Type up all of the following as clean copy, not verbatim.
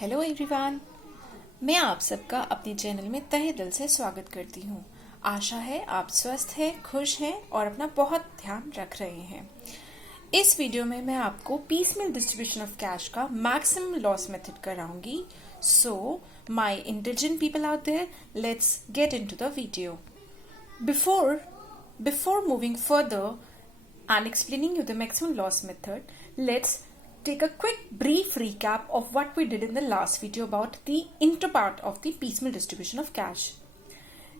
Hello everyone, मैं आप सबका अपने चैनल में तहे दिल से स्वागत करती हूँ। आशा है आप स्वस्थ हैं, खुश हैं और अपना बहुत ध्यान रख रहे हैं। इस वीडियो में मैं आपको पीसमेल डिस्ट्रीब्यूशन ऑफ कैश का मैक्सिमम लॉस मेथड कराऊंगी। So my intelligent people out there, let's get into the video. Before moving further and explaining you the maximum loss method, let's take a quick brief recap of what we did in the last video about the inter part of the piecemeal distribution of cash.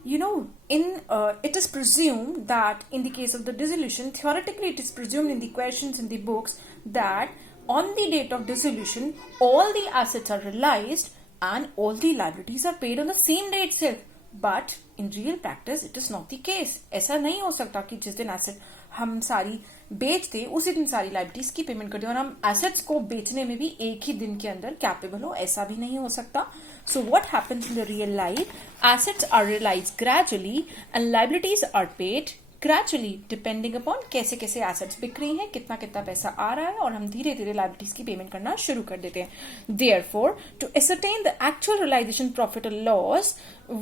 It is presumed that in the case of the dissolution, theoretically it is presumed in the questions in the books that on the date of dissolution, all the assets are realized and all the liabilities are paid on the same day itself. But in real practice it is not the case. ऐसा नहीं हो सकता कि जिस दिन asset हम सारी बेच दें उसी दिन सारी लाइबिलिटीज की पेमेंट कर दें और हम एसेट्स को बेचने में भी एक ही दिन के अंदर कैपेबल हो, ऐसा भी नहीं हो सकता। So what happens in the real life, assets are realised gradually and liabilities are paid gradually depending upon कैसे कैसे एसेट्स बिक रही हैं, कितना कितना पैसा आ रहा है और हम धीरे धीरे लाइबिलिटीज की पेमेंट करना शुरू कर देते हैं। Therefore to ascertain the actual realization profit or loss,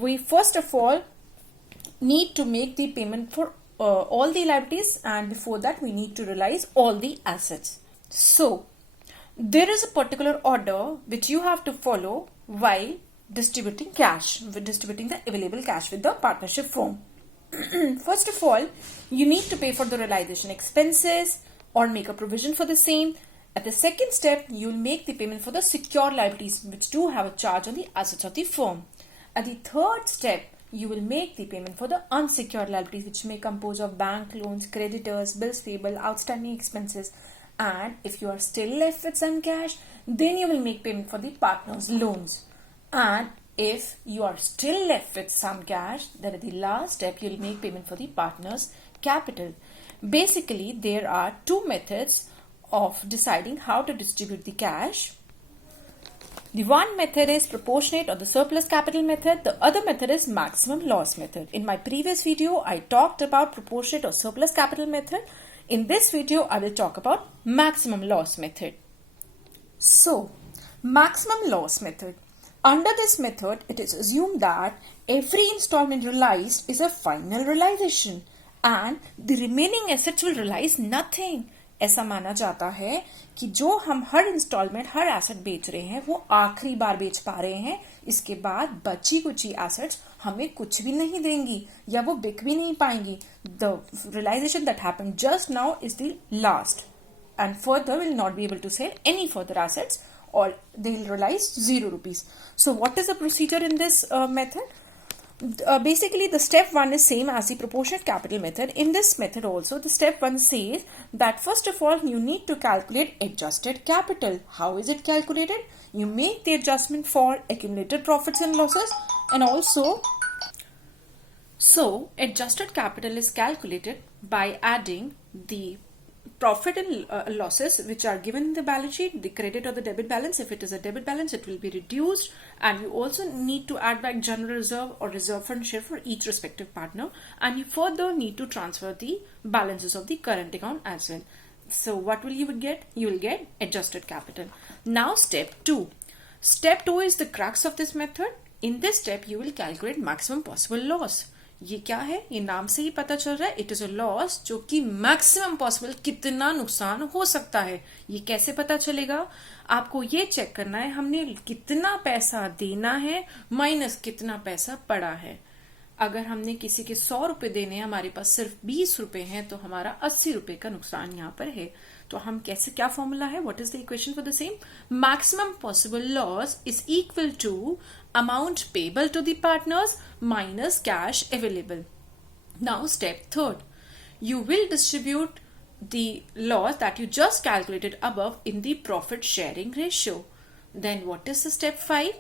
we first of all need to make the payment for all the liabilities, and before that we need to realize all the assets. So there is a particular order which you have to follow while distributing the available cash with the partnership firm. First of all, you need to pay for the realization expenses or make a provision for the same. At the second step, you will make the payment for the secure liabilities which do have a charge on the assets of the firm. At the third step, you will make the payment for the unsecured liabilities which may compose of bank loans, creditors, bills payable, outstanding expenses. And if you are still left with some cash, then you will make payment for the partner's loans. And if you are still left with some cash, then at the last step you will make payment for the partner's capital. Basically, there are two methods of deciding how to distribute the cash. The one method is proportionate or the surplus capital method. The other method is maximum loss method. In my previous video, I talked about proportionate or surplus capital method. In this video, I will talk about maximum loss method. So, maximum loss method. Under this method, it is assumed that every installment realized is a final realization and the remaining assets will realize nothing. ऐसा माना जाता है कि जो हम हर instalment हर asset बेच रहे हैं वो आखिरी बार बेच पा रहे हैं, इसके बाद बची कुची एसेट्स हमें कुछ भी नहीं देंगी या वो बिक भी नहीं पाएंगी। The realisation that happened just now is the last and further will not be able to sell any further assets or they will realize 0 rupees. So what is the procedure in this method? Basically the step 1 is same as the proportionate capital method. In this method also the step 1 says that first of all you need to calculate adjusted capital. How is it calculated? You make the adjustment for accumulated profits and losses and also adjusted capital is calculated by adding the profit and losses which are given in the balance sheet, the credit or the debit balance. If it is a debit balance, it will be reduced, and you also need to add back general reserve or reserve fund share for each respective partner, and you further need to transfer the balances of the current account as well. So what will you get? You will get adjusted capital. Now step 2. Step 2 is the crux of this method. In this step you will calculate maximum possible loss. ये क्या है? ये नाम से ही पता चल रहा है, इट इज अ लॉस जो कि मैक्सिमम पॉसिबल कितना नुकसान हो सकता है। ये कैसे पता चलेगा? आपको ये चेक करना है हमने कितना पैसा देना है माइनस कितना पैसा पड़ा है। अगर हमने किसी के 100 रुपए देने हैं, हमारे पास सिर्फ 20 रुपए हैं, तो हमारा 80 रुपए का नुकसान यहाँ पर है। तो हम कैसे, क्या फॉर्मूला है, what is the equation for the same? Maximum possible loss is equal to amount payable to the partners minus cash available. Now step 3. You will distribute the loss that you just calculated above in the profit sharing ratio. Then what is the step 5?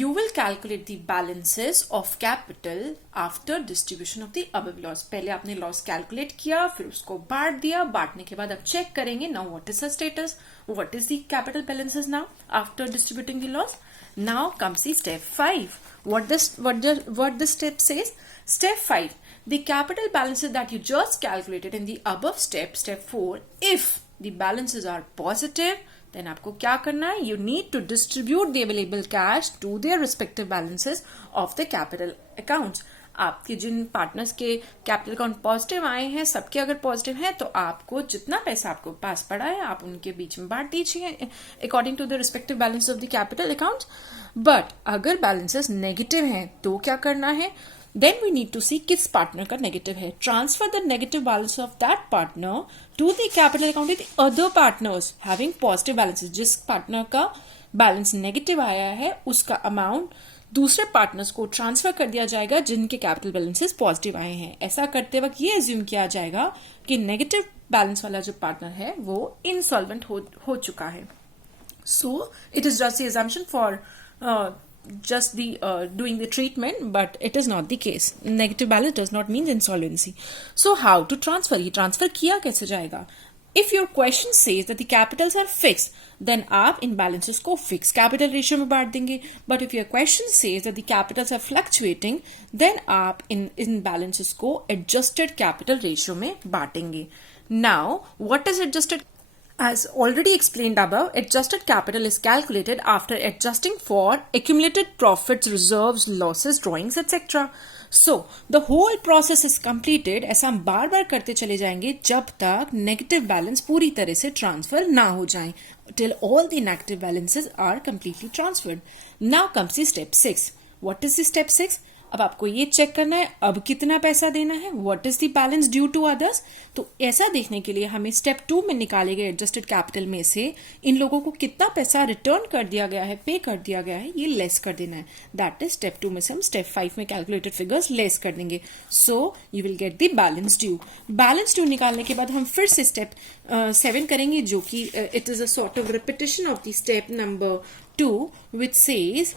You will calculate the balances of capital after distribution of the above loss. पहले आपने loss calculate किया, फिर उसको बांट दिया, बांटने के बाद अब चेक करेंगे now what is the status, what is the capital balances now after distributing the loss. Now comes the step 5. What this step says? Step 5. The capital balances that you just calculated in the above step, step 4, if the balances are positive, then आपको क्या करना है, you need to distribute the available cash to their respective balances of the capital accounts. आपके जिन partners के capital account positive आए हैं, सबके अगर पॉजिटिव है तो आपको जितना पैसा आपको पास पड़ा है आप उनके बीच में बांट दीजिए according to the respective balance of the capital account. But अगर बैलेंसेस नेगेटिव हैं तो क्या करना है, then we need to see किस पार्टनर का नेगेटिव है, transfer the negative balance of that partner to the capital account with other partners having positive balances. जिस पार्टनर का बैलेंस नेगेटिव आया है उसका अमाउंट दूसरे पार्टनर्स को ट्रांसफर कर दिया जाएगा जिनके कैपिटल बैलेंसेस पॉजिटिव आए हैं। ऐसा करते वक्त ये एज्यूम किया जाएगा कि नेगेटिव बैलेंस वाला जो पार्टनर है वो इंसॉल्वेंट हो चुका है। So it is just the assumption for just the doing the treatment, but it is not the case. Negative balance does not mean insolvency. So how to transfer? ये transfer किया कैसे जाएगा? If your question says that the capitals are fixed, then आप इन balances को fixed capital ratio में बांट देंगे. But if your question says that the capitals are fluctuating, then आप इन balances को adjusted capital ratio में बांटेंगे. Now, what is adjusted? As already explained above, adjusted capital is calculated after adjusting for accumulated profits, reserves, losses, drawings, etc. So, the whole process is completed. ऐसा हम बार बार करते चले जाएंगे जब तक negative balance पूरी तरह से transfer ना हो जाए, till all the negative balances are completely transferred. Now comes the step 6. What is the step 6? अब आपको ये चेक करना है अब कितना पैसा देना है, what is the balance due to others. तो ऐसा देखने के लिए हमें स्टेप 2 में निकाले गए एडजस्टेड कैपिटल में से इन लोगों को कितना पैसा रिटर्न कर दिया गया है, पे कर दिया गया है, ये लेस कर देना है। दैट इज स्टेप 2 में से हम स्टेप 5 में कैलकुलेटेड फिगर्स लेस कर देंगे। So you will get the balance due. Balance due निकालने के बाद हम फिर से स्टेप 7 करेंगे, जो कि it is a sort of repetition of the step number 2 which says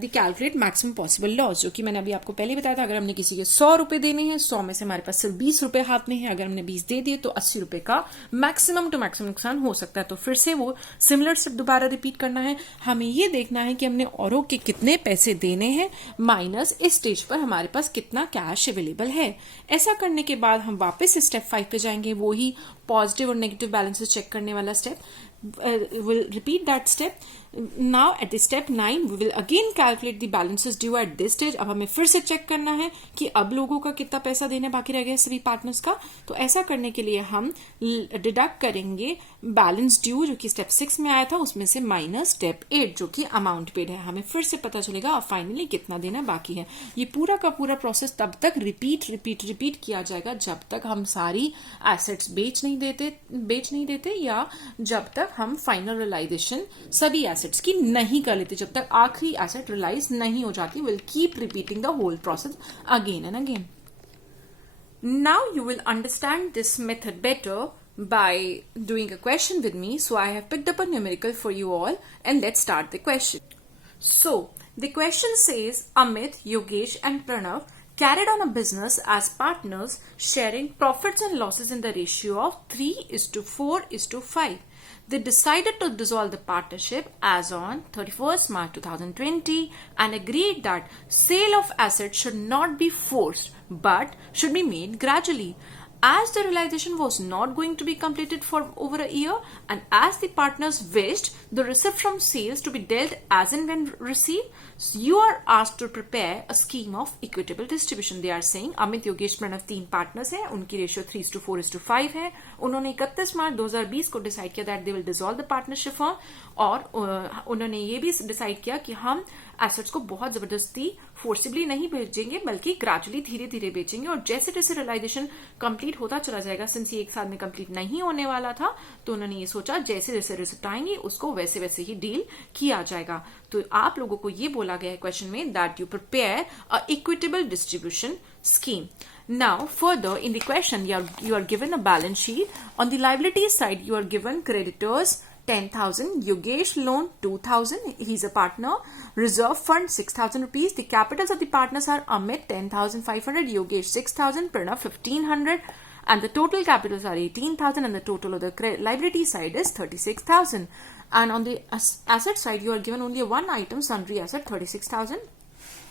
the calculate maximum possible loss, जो कि मैंने अभी आपको पहले बताया था। अगर हमने किसी के 100 रुपए देने हैं, 100 में से हमारे पास सिर्फ 20 रुपए हाथ में है, अगर हमने 20 दे दिए तो 80 रुपए का मैक्सिमम टू मैक्सिमम नुकसान हो सकता है। तो फिर से वो सिमिलर स्टेप दोबारा रिपीट करना है। हमें ये देखना है कि हमने औरों के कितने पैसे देने हैं माइनस इस स्टेज पर हमारे पास कितना कैश अवेलेबल है। ऐसा करने के बाद हम वापस स्टेप 5 पे जाएंगे, वो ही पॉजिटिव और नेगेटिव बैलेंसेस चेक करने वाला step. We'll repeat that step. Now at the step 9 we will again calculate the balances due at this stage. अब हमें फिर से चेक करना है कि अब लोगों का कितना पैसा देना बाकी रह गया सभी पार्टनर्स का। तो ऐसा करने के लिए हम डिडक्ट करेंगे बैलेंस ड्यू जो कि स्टेप 6 में आया था उसमें से माइनस स्टेप 8 जो कि अमाउंट पेड है। हमें फिर से पता चलेगा अब फाइनली कितना देना बाकी है। ये पूरा का पूरा प्रोसेस तब तक रिपीट किया जाएगा जब तक हम सारी एसेट्स बेच नहीं देते या जब तक हम फाइनल रियलाइजेशन सभी एसेट्स की नहीं कर लेते, जब तक आखिरी एसेट रियलाइज नहीं हो जाती। Will keep repeating the whole process again and again. Now you will understand this method better by doing a question with me. So I have picked up a numerical for you all and let's start the question. So the question says Amit, Yogesh and Pranav carried on a business as partners sharing profits and losses in the ratio of 3:4:5. They decided to dissolve the partnership as on 31st March 2020 and agreed that sale of assets should not be forced but should be made gradually. As the realization was not going to be completed for over a year and as the partners wished the receipt from sales to be dealt as and when received, you are asked to prepare a scheme of equitable distribution. They are saying Amit, Yogesh, Pranav 3 partners हैं, उनकी ratio 3:4:5 है। उन्होंने 31 मार्च 2020 को decide किया that they will dissolve the partnership form और उन्होंने ये भी डिसाइड किया कि हम एसेट्स को बहुत जबरदस्ती फोर्सिबली नहीं बेचेंगे बल्कि ग्रेजुअली धीरे धीरे बेचेंगे और जैसे जैसे रियलाइजेशन कंप्लीट होता चला जाएगा, सिंस ये एक साल में कंप्लीट नहीं होने वाला था तो उन्होंने ये सोचा जैसे जैसे रिसिप्ट आएंगे उसको वैसे वैसे ही डील किया जाएगा। तो आप लोगों को ये बोला गया है क्वेश्चन में that you prepare a equitable distribution scheme. Now further in the question you are given a balance sheet. On the liability side you are given creditors 10,000, Yogesh loan 2,000, he's a partner, reserve fund 6,000 rupees. The capitals of the partners are Amit 10,500, Yogesh 6,000, Pranav 1,500 and the total capitals are 18,000 and the total of the liability side is 36,000. And on the asset side you are given only one item, sundry asset 36,000.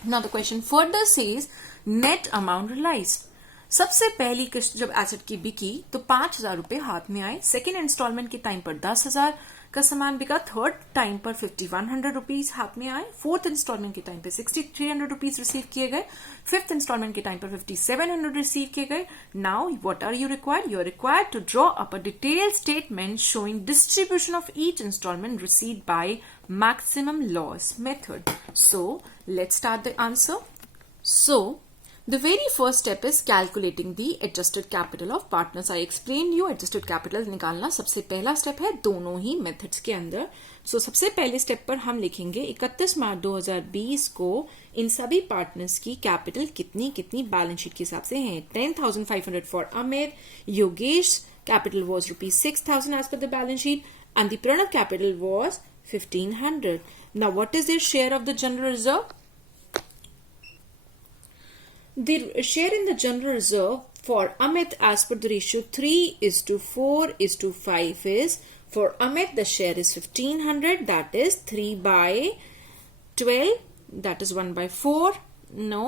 Now the question further says net amount realized. सबसे पहली किस्त जब asset की बिकी तो 5,000 रुपए हाथ में आए। सेकेंड इंस्टॉलमेंट के टाइम पर 10,000, का सामान बिका, थर्ड टाइम पर 5100 रुपीज हाथ में आए, फोर्थ इंस्टॉलमेंट के टाइम पे 6300 रुपीज रिसीव किए गए, फिफ्थ इंस्टॉलमेंट के टाइम पर 5700 रिसीव किए गए. Now what are you required? You are required to draw up a detailed statement showing distribution of each installment received by maximum loss method. So let's start the answer. So the very first step is calculating the adjusted capital of partners. I explained you adjusted capital निकालना सबसे पहला step है दोनों ही methods के अंदर. So सबसे पहले step पर हम लिखेंगे 31 मार्च 2020 को इन सभी पार्टनर्स की कैपिटल कितनी कितनी बैलेंस शीट के हिसाब से है. 10,500 for Amit, Yogesh capital was rupees 6,000 as per the balance sheet, and the Pranav capital was 1,500. Now what is their share of the general reserve? The share in the general reserve for Amit as per the ratio 3:4:5 is, for Amit the share is 1,500, that is 3/12, that is 1/4. No.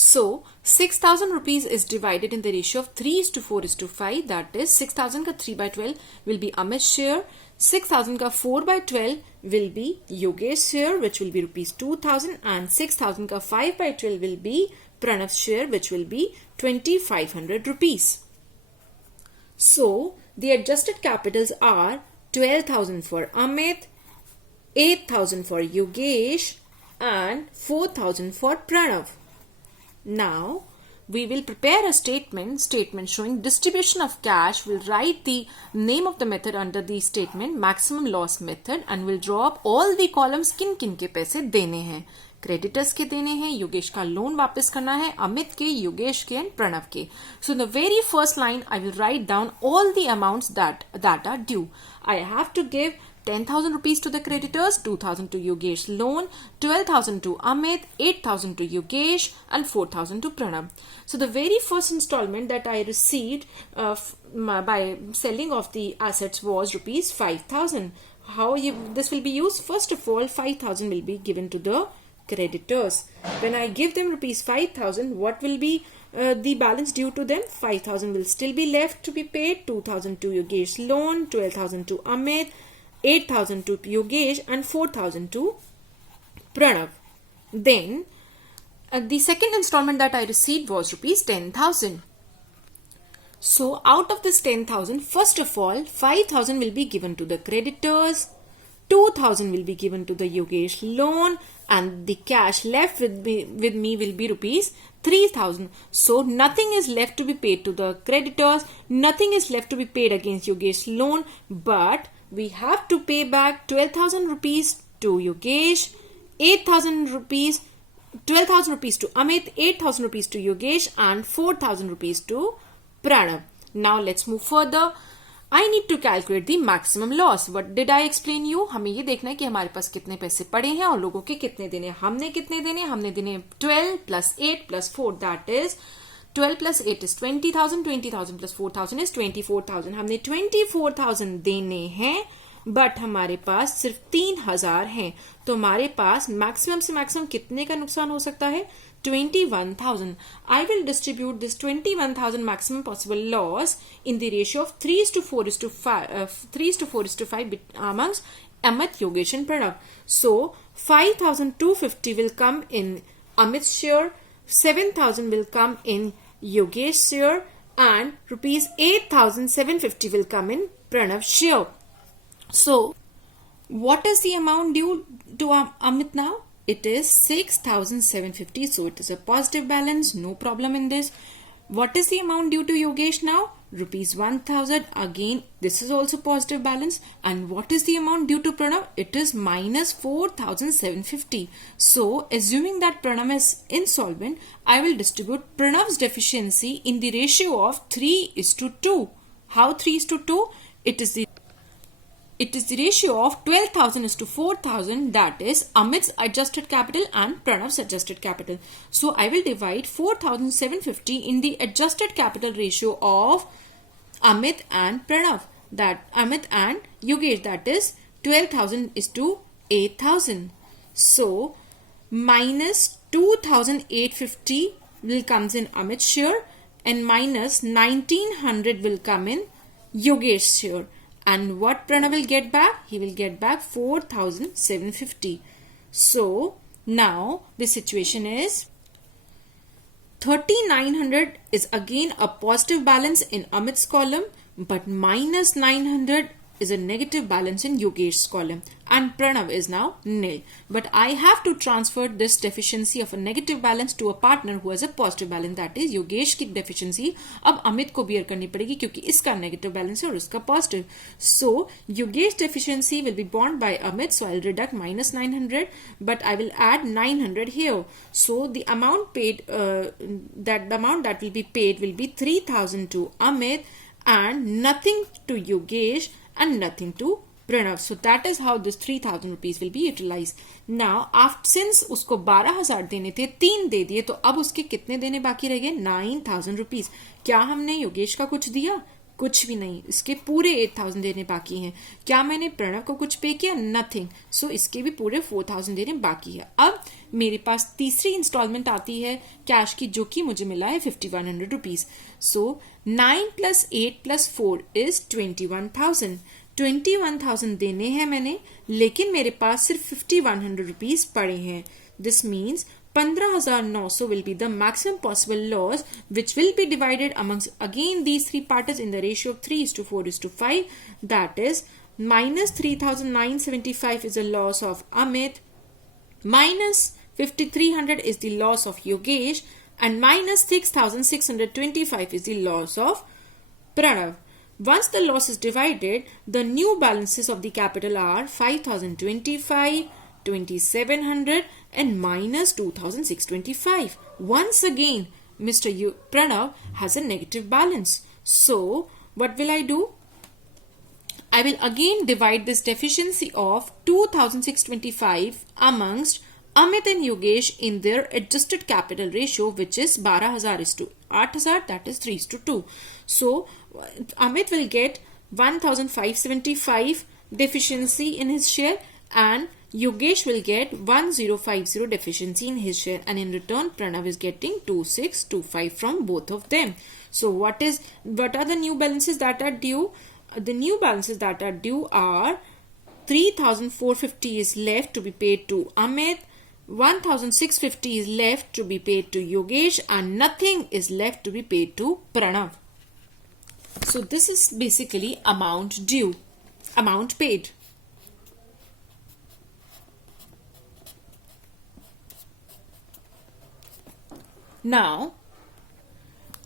So 6,000 rupees is divided in the ratio of 3:4:5, that is 6,000 का 3/12 will be Amit's share, 6,000 का 4/12 will be Yogesh's share which will be rupees 2,000, and 6,000 का 5/12 will be Pranav's share which will be 2,500 rupees. So the adjusted capitals are 12,000 for Amit, 8,000 for Yogesh, and 4,000 for Pranav. Now we will prepare a statement showing distribution of cash. We'll write the name of the method under the statement maximum loss method, and we'll draw up all the columns किन किन के पैसे देने हैं. Creditors के देने हैं, योगेश का लोन वापस करना है, अमित के, योगेश के एंड प्रणव के. So in the very first line I will write down all the amounts that are due. I have to give 10,000 rupees to the creditors, 2,000 to Yogesh loan, 12,000 to Amit, 8,000 to Yogesh, and 4,000 to Pranav. So the very first installment that I received by selling of the assets was rupees 5,000. How this will be used? First of all, 5,000 will be given to the creditors. When I give them rupees 5,000, what will be the balance due to them? 5,000 will still be left to be paid, 2,000 to Yogesh loan, 12,000 to Amit, 8,000 to Yogesh, and 4,000 to Pranav. Then the second installment that I received was rupees 10,000. So out of this 10,000, first of all 5,000 will be given to the creditors, 2,000 will be given to the Yogesh loan, and the cash left with me will be rupees 3,000. So nothing is left to be paid to the creditors, nothing is left to be paid against Yogesh loan, but we have to pay back 12,000 rupees to Yogesh, 8,000 rupees, 12,000 rupees to Amit, 8,000 rupees to Yogesh, and 4,000 rupees to Pranav. Now let's move further. I need to calculate the maximum loss. What did I explain you? हमें ये देखना है कि हमारे पास कितने पैसे पड़े हैं और लोगों के कितने देने. हमने कितने देने? हमने देने 12 plus 8 plus 4, that is 12 plus 8 is 20,000, 20,000 plus 4,000 is 24,000. हमने 24,000 देने हैं, बट हमारे पास सिर्फ 3,000 हैं. तो हमारे पास मैक्सिमम से मैक्सिमम कितने का नुकसान हो सकता है? 21,000. I will distribute this 21,000 maximum possible loss in the ratio of 3:4:5 amongst Amit, Yogesh, and Pranav. So 5,250 will come in Amit's share, 7,000 will come in Yogesh's share, and rupees 8,750 will come in Pranav's share. So what is the amount due to Amit now? It is 6,750. So it is a positive balance. No problem in this. What is the amount due to Yogesh now? Rupees 1,000. Again, this is also positive balance. And what is the amount due to Pranav? It is minus 4,750. So assuming that Pranav is insolvent, I will distribute Pranav's deficiency in the ratio of 3:2. How 3:2? It is the ratio of 12,000:4,000, that is Amit's adjusted capital and Pranav's adjusted capital. So I will divide 4,750 in the adjusted capital ratio of Amit and Pranav, that Amit and Yogesh, that is 12,000:8,000. So minus 2,850 will comes in Amit's share, and minus 1,900 will come in Yogesh's share. and what Pranav will get back? He will get back 4,750. So now the situation is 3,900 is again a positive balance in Amit's column, but minus 900 is a negative balance in Yogesh's column, and Pranav is now nil. But I have to transfer this deficiency of a negative balance to a partner who has a positive balance, that is Yogesh की deficiency अब अमित को bear करनी पड़ेगी क्योंकि इसका negative balance है और उसका positive. So Yogesh deficiency will be borne by Amit, so I'll deduct minus 900, but I will add 900 here. So the amount paid, the amount that will be paid will be 3,000 to Amit and nothing to Yogesh and nothing to Pranav. So that is how this 3,000 rupees will be utilized. Now, since उसको 12,000 देने थे, 3 दे दिए, तो अब उसके कितने देने बाकी रह गए? 9,000 rupees. क्या हमने योगेश का कुछ दिया? कुछ भी नहीं. इसके पूरे 8,000 देने बाकी हैं. क्या मैंने प्रणव को कुछ पे किया? नथिंग. सो इसके भी पूरे 4,000 देने बाकी है. अब मेरे पास तीसरी इंस्टॉलमेंट आती है कैश की, जो कि मुझे मिला है 5,100 rupees. So 9 plus 8 plus 4 is 21,000. 21,000 देने हैं मैंने, लेकिन मेरे पास सिर्फ 5,100 rupees पड़े हैं. This means 15,900 will be the maximum possible loss, which will be divided amongst again these three parties in the ratio of 3:4:5. That is minus 3,975 is the loss of Amit, minus 5,300 is the loss of Yogesh, and minus 6,625 is the loss of Pranav. Once the loss is divided, the new balances of the capital are 5,025, 2,700 and minus 2,625. Once again, Mr. Pranav has a negative balance. So, what will I do? I will again divide this deficiency of 2,625 amongst Amit and Yogesh in their adjusted capital ratio, which is 12,000 is to 8,000, that is 3:2. So, Amit will get 1,575 deficiency in his share and Yogesh will get 1,050 deficiency in his share, and in return Pranav is getting 2,625 from both of them. So what are the new balances that are due? The new balances that are due are 3,450 is left to be paid to Amit, 1,650 is left to be paid to Yogesh, and nothing is left to be paid to Pranav. So this is basically amount due, amount paid. Now,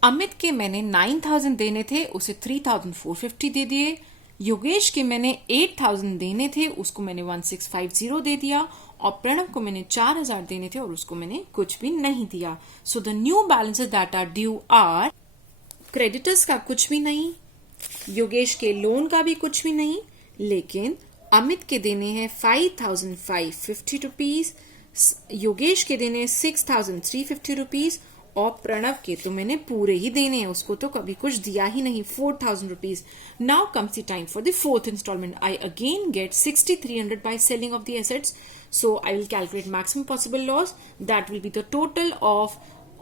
Amit के मैंने 9,000 देने थे, उसे 3,450 दे दिए. योगेश के मैंने 8,000 देने थे, उसको मैंने 1,650 दे दिया, और प्रणव को मैंने 4,000 देने थे और उसको मैंने कुछ भी नहीं दिया. So the new balances that are due are creditors का कुछ भी नहीं, योगेश के लोन का भी कुछ भी नहीं, लेकिन अमित के देने हैं 5,550 रुपीज, योगेश के देने 6,350 रुपीज, और प्रणव के तो मैंने पूरे ही देने हैं, उसको तो कभी कुछ दिया ही नहीं, 4,000 rupees. Now comes the time for the fourth instalment. I again get 6,300 by selling off the assets. So I will calculate maximum possible loss. That will be the total of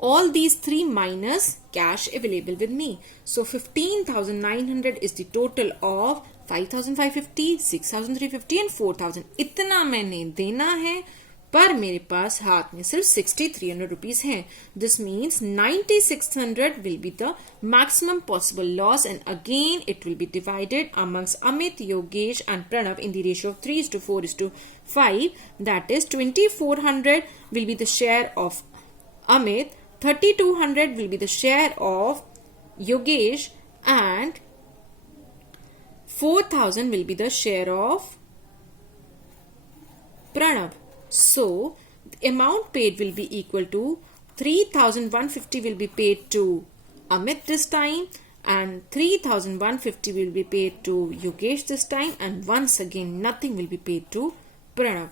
all these three minus cash available with me. So 15,900 is the total of 5,550, 6,350 and 4,000. इतना मैंने देना है, पर मेरे पास हाथ में सिर्फ 6,300 rupees हैं. This means 9,600 will be the maximum possible loss, and again it will be divided amongst Amit, Yogesh and Pranav in the ratio of 3:4:5. That is 2,400 will be the share of Amit, 3,200 will be the share of Yogesh, and 4,000 will be the share of Pranav. So, the amount paid will be equal to 3,150 will be paid to Amit this time, and 3,150 will be paid to Yogesh this time, and once again nothing will be paid to Pranav.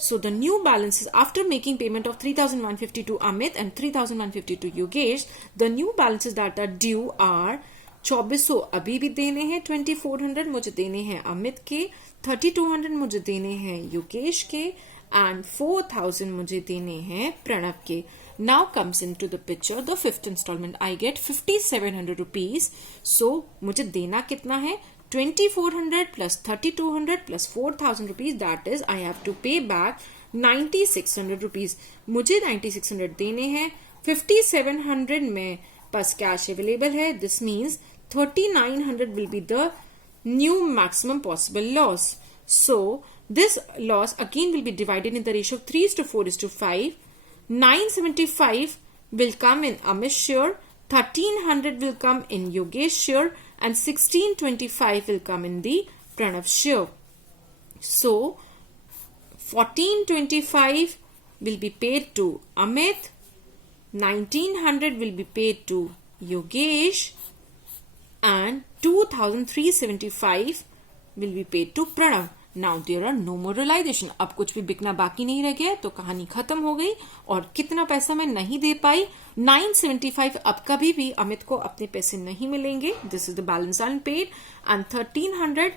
So the new balances after making payment of 3,150 to Amit and 3,150 to Yogesh, the new balances that are due are 2,400 अभी भी देने हैं, 2,400 मुझे देने हैं अमित के, 3,200 मुझे देने हैं योगेश के, and 4,000 मुझे देने हैं प्रणव के. Now comes into the picture the fifth installment. I get 5,700 rupees. So मुझे देना कितना है? 2400 plus 3200 plus 4000 rupees, that is I have to pay back 9600 rupees. मुझे 9600 देने हैं, 5700 में पास कैश अवेलेबल है. This means 3900 will be the new maximum possible loss. So this loss again will be divided in the ratio of 3:4:5. 975 will come in Amit's share, 1300 will come in Yogesh share, and 1625 will come in the Pranav share. So 1425 will be paid to Amit, 1900 will be paid to Yogesh, and 2375 will be paid to Pranav. Now there are no more realization. अब कुछ भी बिकना बाकी नहीं रह गया, तो कहानी खत्म हो गई. और कितना पैसा मैं नहीं दे पाई, 975. अब कभी भी अमित को अपने पैसे नहीं मिलेंगे. This is the balance unpaid. And 1300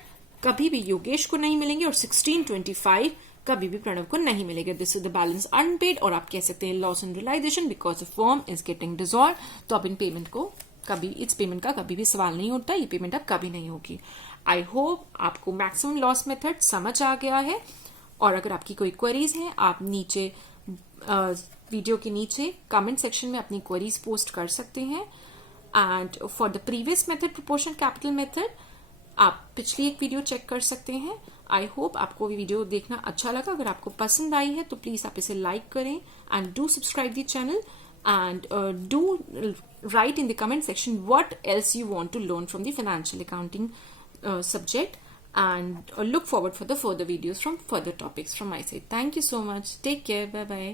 कभी भी योगेश को नहीं मिलेंगे, और 1625 कभी भी प्रणव को नहीं मिलेगा. This is the balance unpaid, और आप कह सकते हैं loss in realisation because the firm is getting dissolve. तो अब इन पेमेंट को कभी, इस पेमेंट का कभी भी सवाल नहीं उठता. ये पेमेंट अब कभी नहीं होगी. आई होप आपको मैक्सिमम लॉस मेथड समझ आ गया है. और अगर आपकी कोई क्वेरीज हैं, आप नीचे वीडियो के नीचे कमेंट सेक्शन में अपनी क्वेरीज पोस्ट कर सकते हैं. And for the previous method, proportional capital method, आप पिछली एक वीडियो चेक कर सकते हैं. आई होप आपको वीडियो देखना अच्छा लगा. अगर आपको पसंद आई है तो प्लीज आप इसे लाइक करें and do subscribe the channel. And do write in the comment section what else you want to learn from the financial accounting subject, and look forward for the further videos from further topics from my side. Thank you so much. Take care. Bye bye.